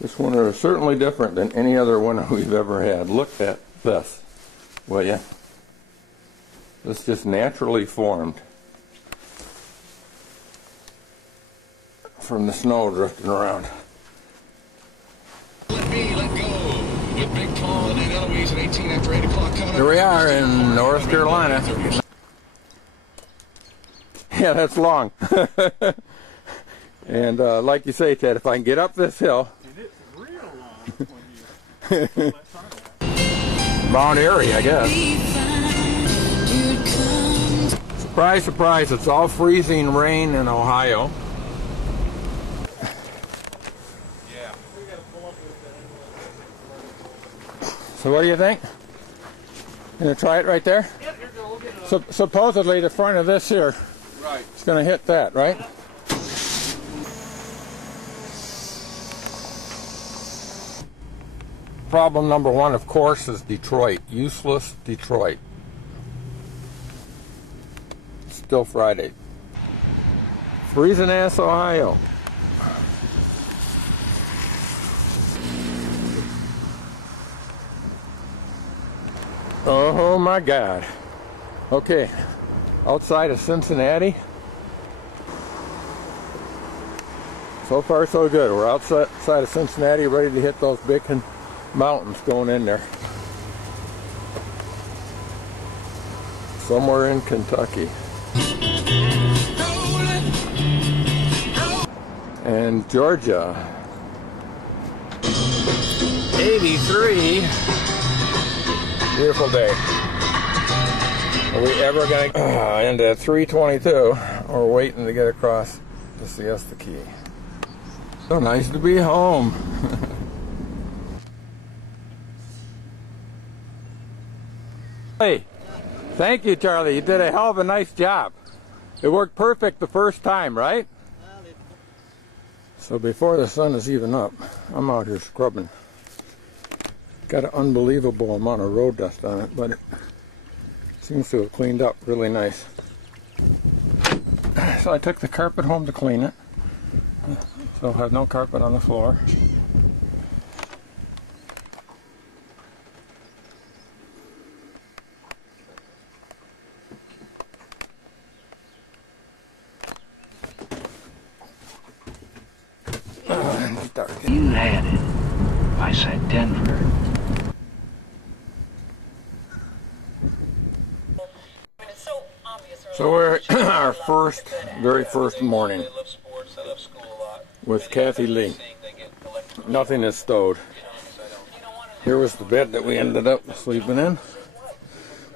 This winter is certainly different than any other winter we've ever had. Look at this, will ya? This just naturally formed from the snow drifting around. Let go with Big Paul and Eloise at 18 after 8 o'clock coming up. Here we are in North Carolina. Yeah, that's long. And like you say, Ted, if I can get up this hill. And it's real long when you Mount Airy, I guess. Surprise, surprise, it's all freezing rain in Ohio. Yeah. So what do you think? Gonna try it right there? Yeah, here we go. We'll get it up. So, supposedly the front of this here Right. is gonna hit that, right? Problem number one, of course, is Detroit. Useless Detroit. Still Friday. Freezing ass Ohio. Oh my God. Okay, outside of Cincinnati. So far so good. We're outside of Cincinnati, ready to hit those big mountains going in there. Somewhere in Kentucky. And Georgia. 83. Beautiful day. Are we ever going to end at 322? Or waiting to get across the Siesta Key. So nice to be home. Hey, thank you, Charlie. You did a hell of a nice job. It worked perfect the first time, right? So before the sun is even up, I'm out here scrubbing. Got an unbelievable amount of road dust on it, but it seems to have cleaned up really nice. So I took the carpet home to clean it. So I'll have no carpet on the floor. You had it. I said Denver. So we're our very first morning with Kathy Lee. Nothing is stowed. Here was the bed that we ended up sleeping in.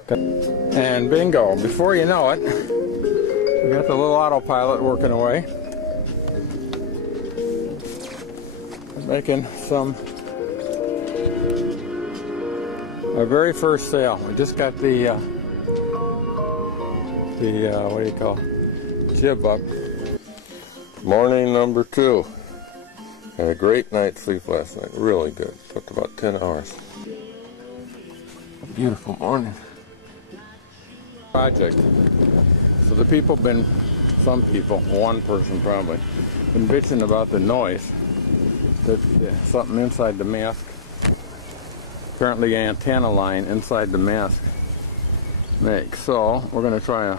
And bingo, before you know it, we got the little autopilot working away. Making our very first sail. We just got the what do you call it? Jib up. Morning number 2. Had a great night's sleep last night. Really good. Slept about 10 hours. A beautiful morning. Project. So the people been, some people, one person probably, been bitching about the noise. There's something inside the mask. Apparently an antenna line inside the mask makes. So we're going to try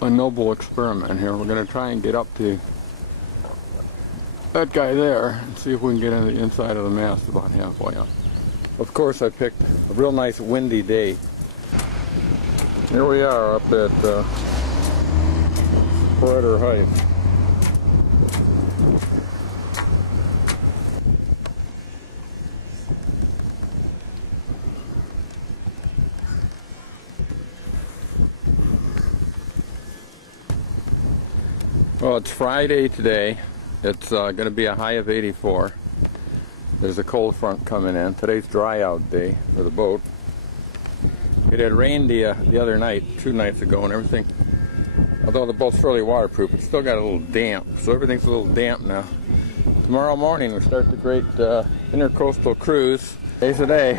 a noble experiment here. We're going to try and get up to that guy there and see if we can get in the inside of the mast about halfway up. Of course, I picked a real nice windy day. Here we are up at Spreader Height. Well, it's Friday today. It's going to be a high of 84. There's a cold front coming in. Today's dry out day for the boat. It had rained the other night, 2 nights ago, and everything. Although the boat's fairly waterproof, it's still got a little damp. So everything's a little damp now. Tomorrow morning we start the great intercoastal cruise. Today's the day.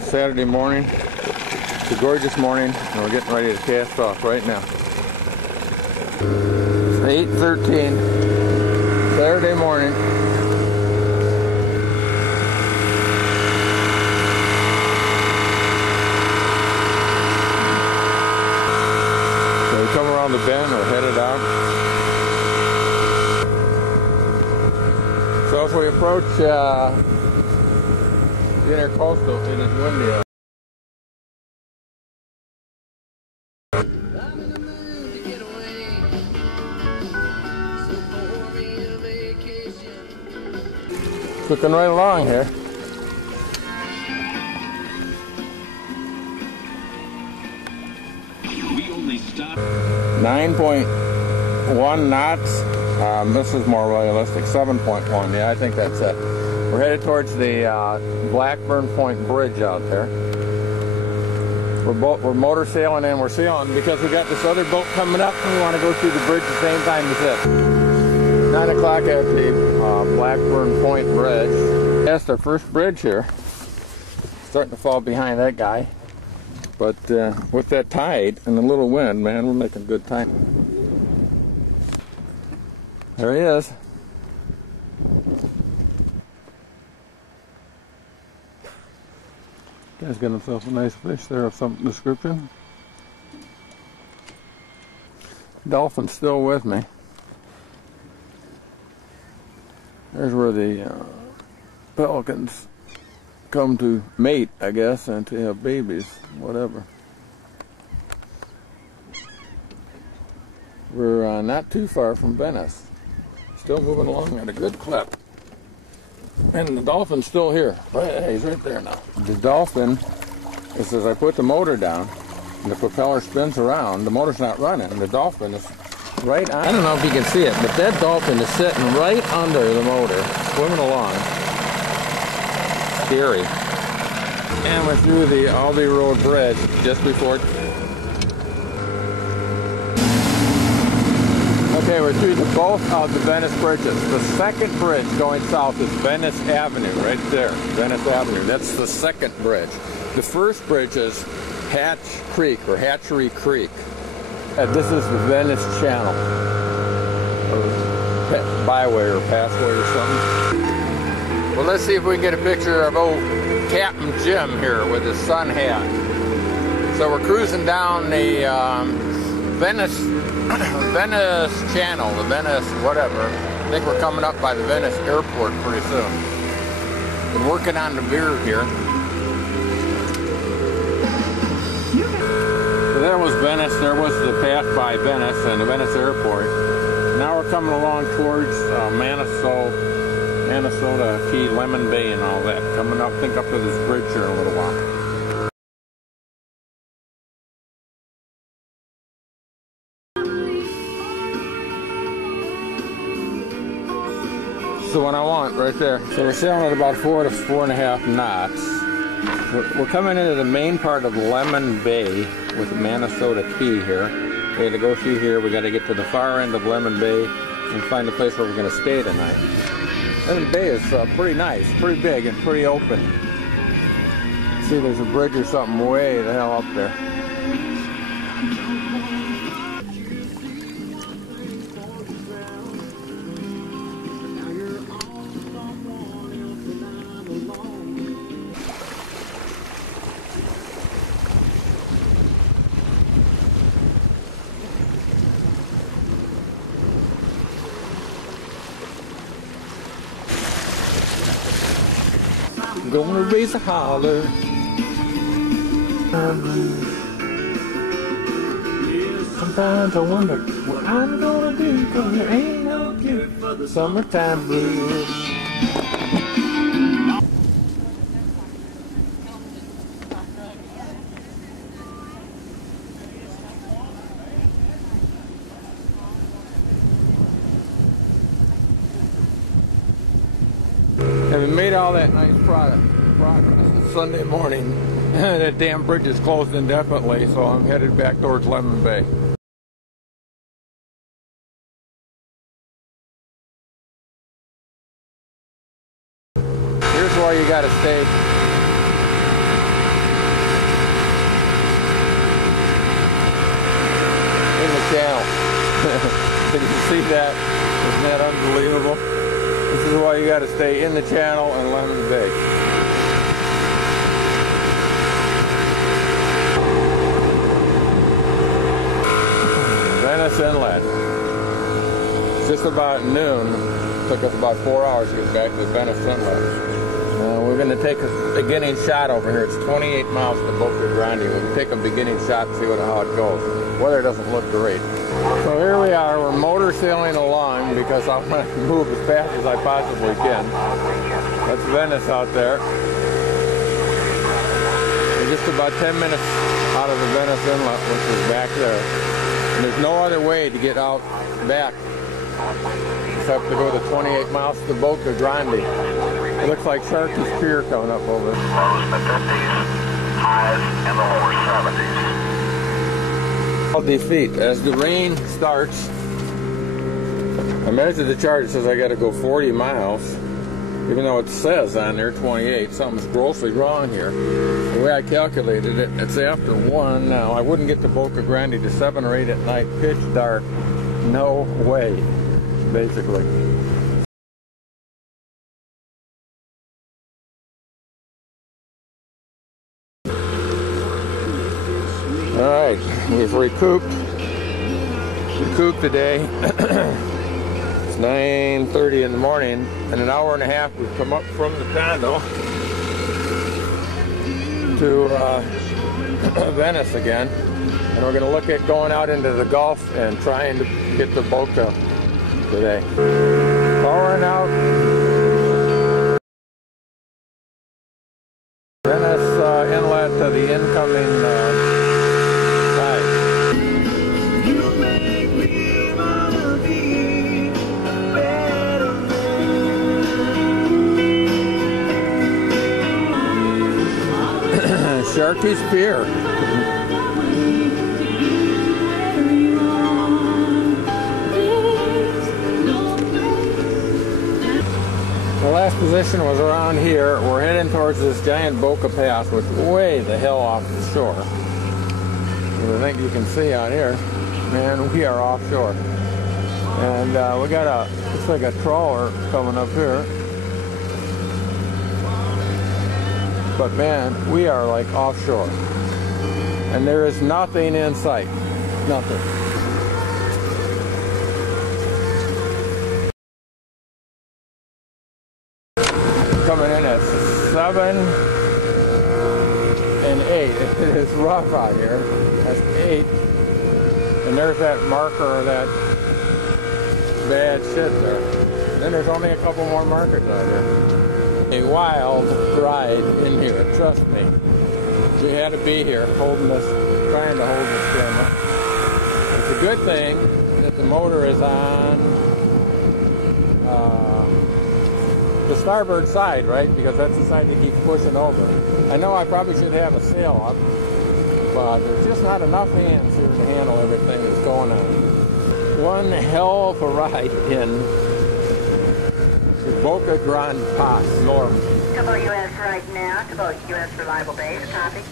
Saturday morning. It's a gorgeous morning, and we're getting ready to cast off right now. 8:13, Saturday morning. around the bend, we're headed out. So as we approach the intercoastal, it is windy out. I'm in the mood to get away. So for me a vacation. Cooking right along here. We only stopped 9.1 knots. This is more realistic. 7.1. Yeah, I think that's it. We're headed towards the Blackburn Point Bridge out there. We're motor sailing and we're sailing because we got this other boat coming up and we want to go through the bridge the same time as it. 9 o'clock at the Blackburn Point Bridge. That's our first bridge here. Starting to fall behind that guy. But with that tide and the little wind, man, we're making good time. There he is. Guy's got himself a nice fish there of some description. Dolphin's still with me. There's where the pelicans come to mate, I guess, and to have babies, whatever. We're not too far from Venice. Still moving along at a good clip. And the dolphin's still here. Hey, he's right there now. The dolphin, as I put the motor down, and the propeller spins around, the motor's not running. The dolphin is right on. I don't know if you can see it, but that dolphin is sitting right under the motor, swimming along. Scary. And we're through the Aldi Road Bridge just before. Okay, we're through both of the Venice bridges. The second bridge going south is Venice Avenue, right there. Venice Avenue. That's the second bridge. The first bridge is Hatch Creek or Hatchery Creek. This is the Venice Channel, or byway or passway or something. Well, let's see if we can get a picture of old Captain Jim here with his sun hat. So we're cruising down the Venice Channel, the Venice whatever. I think we're coming up by the Venice airport pretty soon. Been working on the beer here. So there was Venice, there was the path by Venice and the Venice airport. Now we're coming along towards Minnesota Key, Lemon Bay and all that. Coming up, I think up to this bridge here in a little while. The one I want right there. So we're sailing at about 4 to 4.5 knots. We're coming into the main part of Lemon Bay with the Minnesota Key here. We had to go through here. We got to get to the far end of Lemon Bay and find a place where we're going to stay tonight. Lemon Bay is pretty nice, pretty big and pretty open. See, there's a bridge or something way the hell up there. Gonna raise a holler. Sometimes I wonder what I'm gonna do, 'cause there ain't no cure for the summertime blues. Having made all that nice progress Sunday morning, that damn bridge is closed indefinitely, so I'm headed back towards Lemon Bay. Here's where you gotta stay. In the channel. Can you see that? Isn't that unbelievable? This is why you got to stay in the channel and Lemon Bay. Venice Inlet. It's just about noon. It took us about 4 hours to get back to Venice Inlet. We're going to take a beginning shot over here. It's 28 miles to Boca Grande. We'll take a beginning shot and see how it goes. Weather doesn't look great. So here we are. We're motor sailing along because I want to move as fast as I possibly can. That's Venice out there. We're just about 10 minutes out of the Venice Inlet, which is back there. And there's no other way to get out back except to go the 28 miles to Boca Grande. It looks like Sharky's Pier coming up over there. Lows in the 50s, highs in the lower 70s. I'll defeat. As the rain starts, I measured the chart. It says I got to go 40 miles, even though it says on there 28. Something's grossly wrong here. The way I calculated it, it's after 1 now. I wouldn't get to Boca Grande to 7 or 8 at night, pitch dark. No way, basically. Alright, we've recouped today. It's 9:30 in the morning. In an hour and a half we've come up from the condo to Venice again. And we're going to look at going out into the Gulf and trying to get to Boca today. Powering out Venice Inlet to the incoming Sharky's Pier. The last position was around here. We're heading towards this giant Boca Pass, which is way the hell off the shore. I think you can see out here, man, we are offshore. And we got looks like a trawler coming up here. But man, we are like offshore. And there is nothing in sight. Nothing. Coming in at 7 and 8. It is rough out here. That's 8. And there's that marker, that bad shit there. Then there's only a couple more markers out here. A wild ride in here, trust me. We had to be here holding this, trying to hold this camera. It's a good thing that the motor is on the starboard side, right? Because that's the side you keep pushing over. I know I probably should have a sail up, but there's just not enough hands here to handle everything that's going on. One hell of a ride in Boca Grande Pass, Norm. Couple U.S. right now. Couple U.S. reliable base. Copy.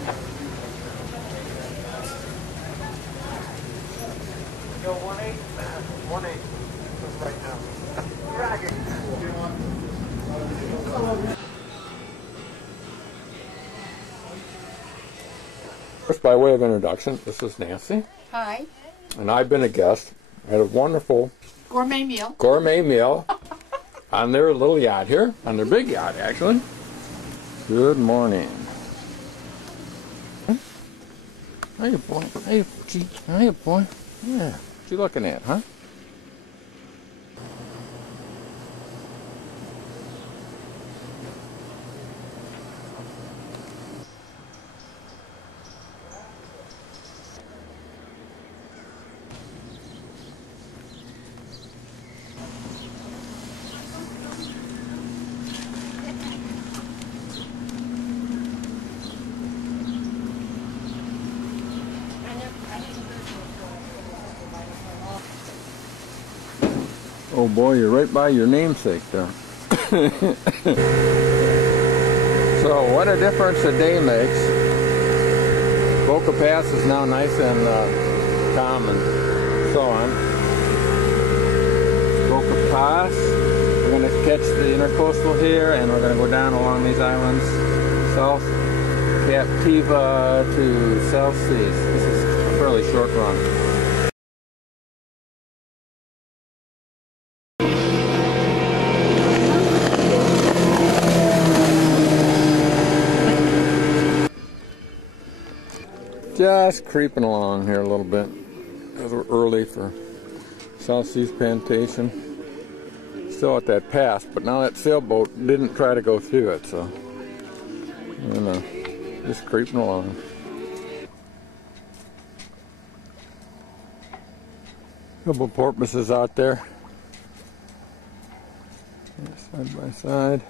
Go 1-8. 1-8. That's right now. Roger. First, by way of introduction, this is Nancy. Hi. And I've been a guest at a wonderful Gourmet meal. On their little yacht here, on their big yacht actually. Good morning. Hey boy, hey boy. Yeah, what you looking at, huh? Oh boy, you're right by your namesake there. So what a difference a day makes. Boca Pass is now nice and calm and so on. Boca Pass, we're going to catch the intercoastal here and we're going to go down along these islands, South Captiva to South Seas. This is a fairly short run. Just creeping along here a little bit. Because we're early for South Seas Plantation. Still at that pass, but now that sailboat didn't try to go through it, so you know, just creeping along. Couple of porpoises out there, side by side.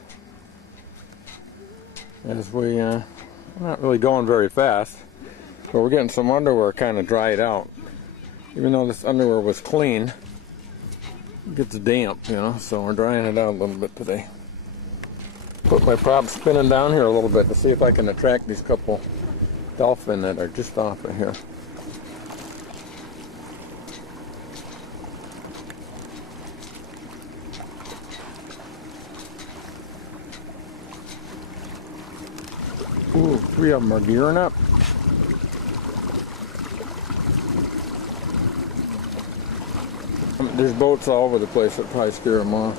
As we, not really going very fast, but we're getting some underwear kind of dried out. Even though this underwear was clean, it gets damp, you know, so we're drying it out a little bit today. Put my prop spinning down here a little bit to see if I can attract these couple dolphin that are just off of here. Ooh, 3 of them are gearing up. There's boats all over the place that probably scare them off.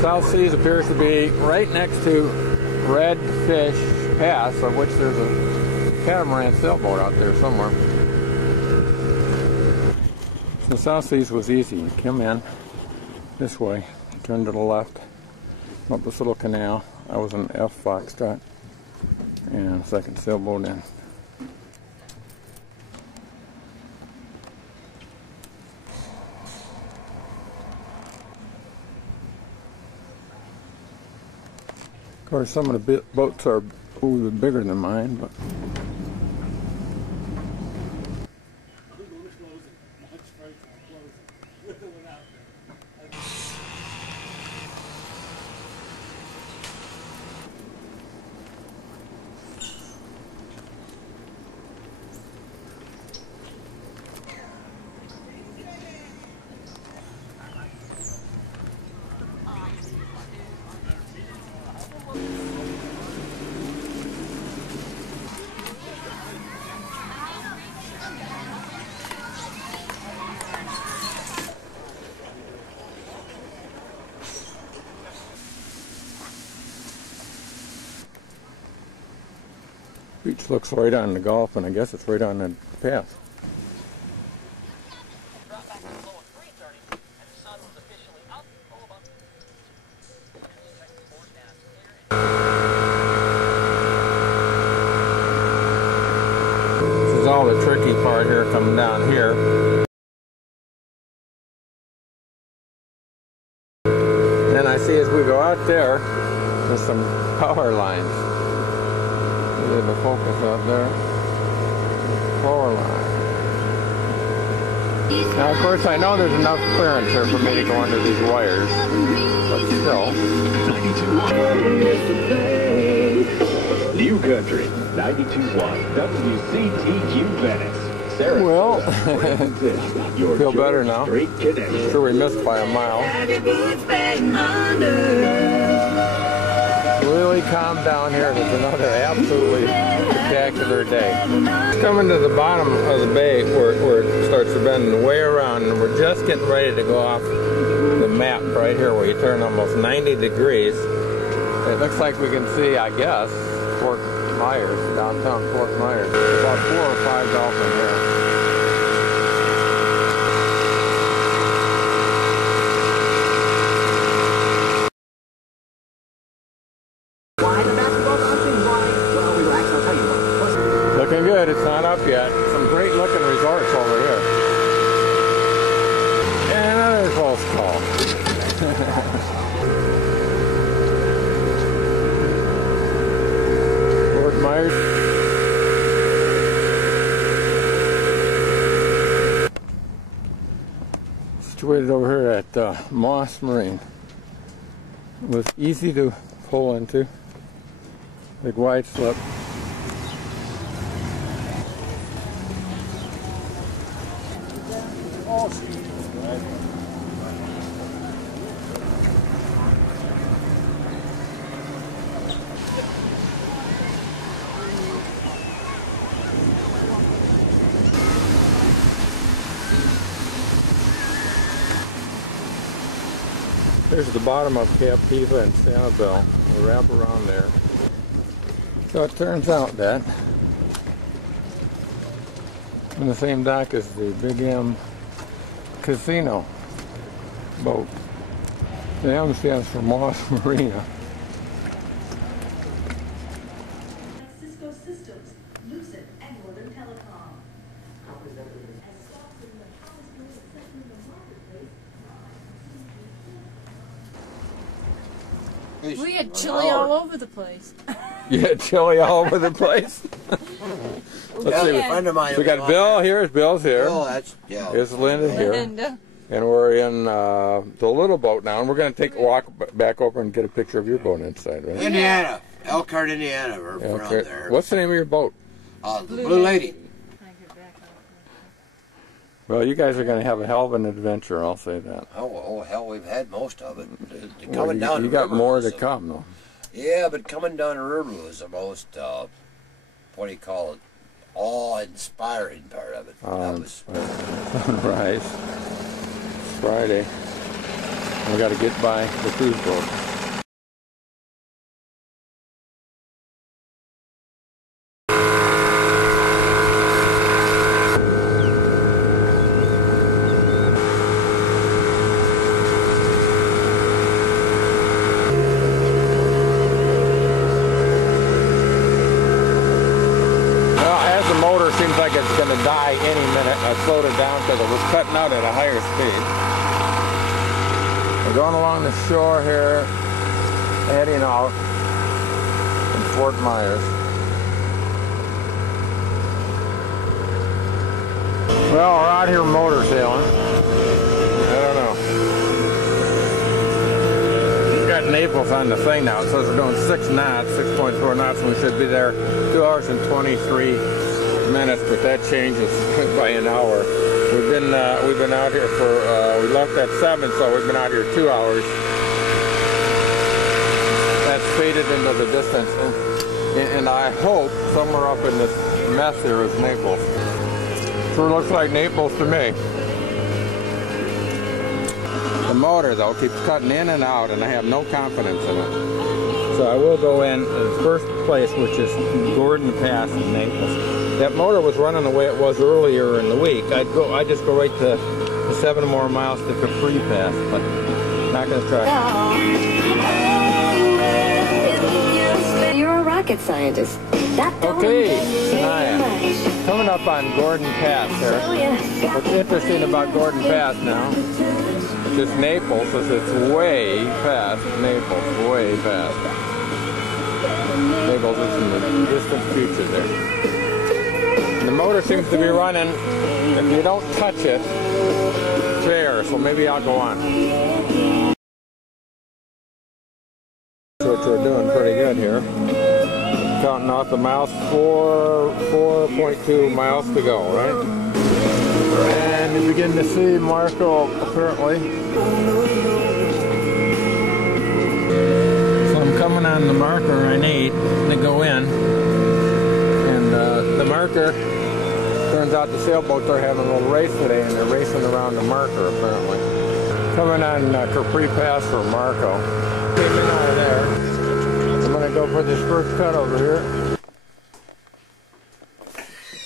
South Seas appears to be right next to Redfish Pass, of which there's a catamaran sailboat out there somewhere. The South Seas was easy. You come in this way, turn to the left, up this little canal. I was an F Foxtrot, and second sailboat in. Of course, some of the boats are a little bit bigger than mine, but beach looks right on the Gulf, and I guess it's right on the path. This is all the tricky part here coming down here. Then I see as we go out there, there's some power lines. The focus out there. Power line. Now, of course, I know there's enough clearance here for me to go under these wires, but still. New Country, 92.1 WCTQ Venice. Sarah, well, your feel better now. Straight connection. Sure, we missed by a mile. Really calm down here. It's another absolutely spectacular day. It's coming to the bottom of the bay where it starts to bend way around, and we're just getting ready to go off the map right here where you turn almost 90 degrees. It looks like we can see, I guess, Fort Myers, downtown Fort Myers. About 4 or 5 dolphins here. Looking good. It's not up yet. Some great looking resorts over here. And another close call. Fort Myers. Situated over here at Moss Marine. It was easy to pull into. Big wide slip. Here's the bottom of Captiva and Sanibel. We'll wrap around there. So it turns out that in the same dock as the Big M Casino boat. The M stands for Moss Marina. Cisco Systems, Lucid, and Northern Telecom. As stocks in the highest growing sector in the marketplace. We had chili all over the place. You had chili all over the place? Let's see. Yeah. A friend of mine. We got Bill here. Bill's here. Oh, that's, yeah. Here's Linda here. Linda. And we're in the little boat now. And we're going to take a walk back over and get a picture of your boat inside, right? Indiana. Elkhart, Indiana. We're from Okay. there. What's the name of your boat? The Blue Lady. Well, you guys are going to have a hell of an adventure, I'll say that. Oh, hell, we've had most of it. Well, Coming down you the got river more was to the- come, though. Yeah, but coming down the river was the most, what do you call it, awe-inspiring part of it. That was, Sunrise. It's Friday. We got to get by the cruise boat. Seems like it's going to die any minute. I slowed it down because it was cutting out at a higher speed. We're going along the shore here, heading out from Fort Myers. Well, we're out here motor sailing. I don't know. We've got Naples on the thing now. It says we're doing 6 knots, 6.4 knots, and we should be there 2 hours and 23 minutes, but that changes by an hour. We've been out here for we left at 7, so we've been out here 2 hours. That's faded into the distance, and I hope somewhere up in this mess here is Naples. Sure looks like Naples to me. The motor though keeps cutting in and out, and I have no confidence in it. So I will go in the first place, which is Gordon Pass in Naples. That motor was running the way it was earlier in the week. I'd just go right to 7 more miles to Capri Pass, but not going to try. You're a rocket scientist. Okay, Shania, coming up on Gordon Pass here. What's interesting about Gordon Pass now, which is Naples, is it's way past Naples, way past. Naples is in the distant future there. The motor seems to be running, if you don't touch it, fair, so maybe I'll go on. Which we're doing pretty good here. Counting off the miles, 4.2 miles to go, right? And you begin to see Marco, apparently. So I'm coming on the marker I need to go in. And the marker, turns out the sailboats are having a little race today, and they're racing around the marker, apparently. Coming on Capri Pass for Marco. Came in out of there. I'm going to go for this first cut over here.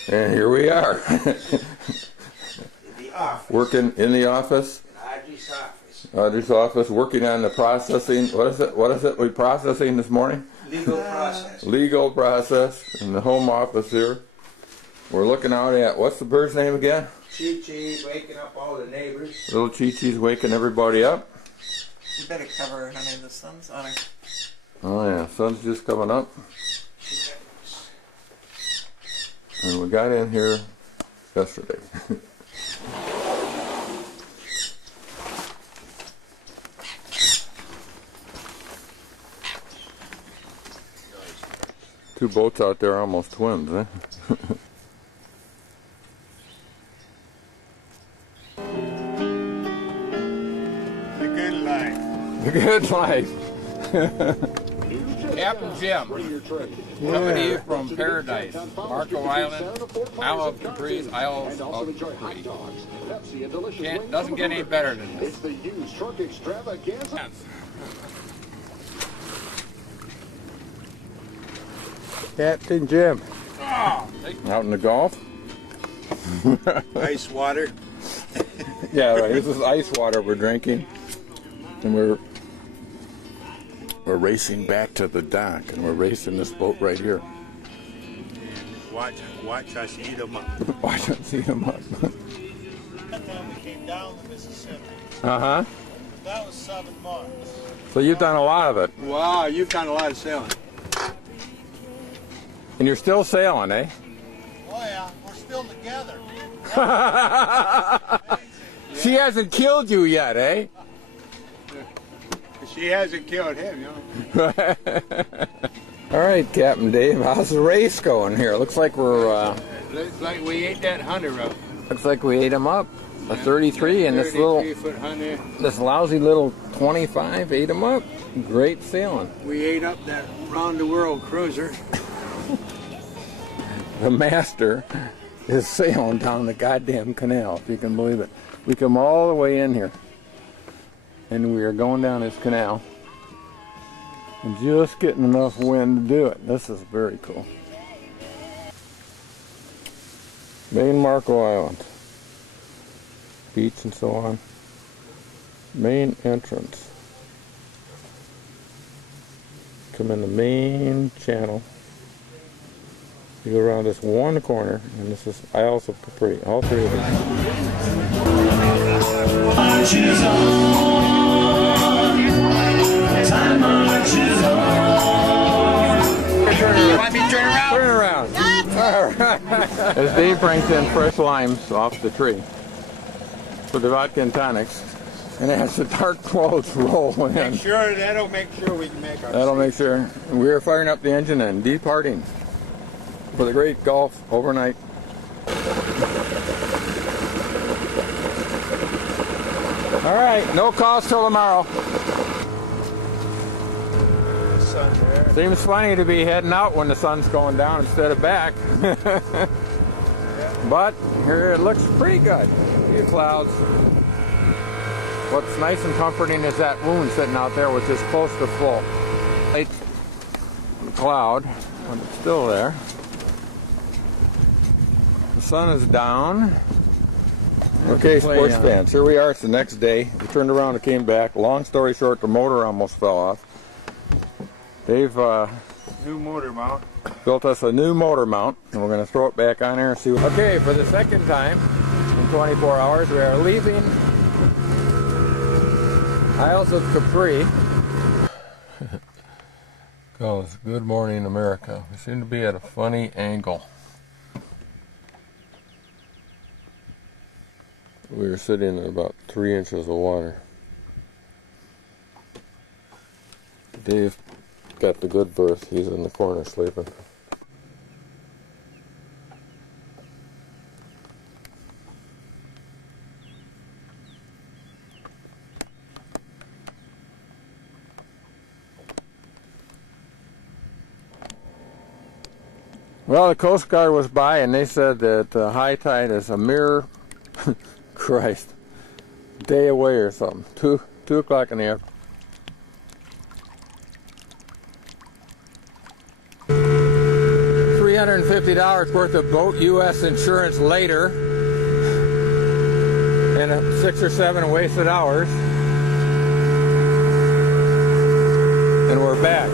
And here we are. Working in the office. Audrey's office, working on the processing. What is it we processing this morning? Legal process. Legal process in the home office here. We're looking out at, what's the bird's name again? Chi-Chi waking up all the neighbors. Little Chi-Chi's waking everybody up. You better cover her, honey. The sun's on her. Oh yeah, sun's just coming up. And we got in here yesterday. Two boats out there, almost twins, eh? The good life. The good life. Captain Jim, coming to you from Paradise, Marco Island, Isle of Capri's, Isle of Capri. Doesn't get any better than this. Captain Jim, out in the Gulf. Ice water. Yeah, right. This is ice water we're drinking, and we're racing back to the dock, and we're racing this boat right here. Watch us eat them up. Watch us eat them up. That time we came down the Mississippi. Uh-huh. That was 7 months. So you've done a lot of it. Wow, you've done a lot of sailing. And you're still sailing, eh? Oh yeah, we're still together. She hasn't killed you yet, eh? She hasn't killed him, you know. All right, Captain Dave, how's the race going here? Looks like we're. Looks like we ate that hunter up. Looks like we ate him up. A 33 and this little, 33-foot hunter. this lousy little 25 ate him up. Great sailing. We ate up that round the world cruiser. The master is sailing down the goddamn canal, if you can believe it. We come all the way in here, and we are going down this canal, and just getting enough wind to do it. This is very cool. Main Marco Island. Beach and so on. Main entrance. Come in the main channel. You go around this one corner, and this is Isles of Capri. All three of them. Marches on, time marches on. You want me to turn around? Turn around. All right. As Dave brings in fresh limes off the tree for the vodka and tonics, and as the dark clouds roll in. That'll make sure we can make our That'll make sure. We are firing up the engine and departing for the great Gulf overnight. All right, no calls till tomorrow. Seems funny to be heading out when the sun's going down instead of back. But here it looks pretty good. A few clouds. What's nice and comforting is that moon sitting out there, which is close to full. Light cloud, but it's still there. The sun is down. Okay, sports fans, here we are. It's the next day. We turned around and came back. Long story short, the motor almost fell off. They've new motor mount. Built us a new motor mount, and we're going to throw it back on there and see. Okay, for the second time in 24 hours, we are leaving Isles of Capri. Goes, good morning, America. We seem to be at a funny angle. We were sitting in about 3 inches of water. Dave got the good berth. He's in the corner sleeping. Well, the Coast Guard was by and they said that high tide is a mere Christ, day away or something. 2 o'clock in the afternoon. $350 worth of boat U.S. insurance later, and 6 or 7 wasted hours, and we're back.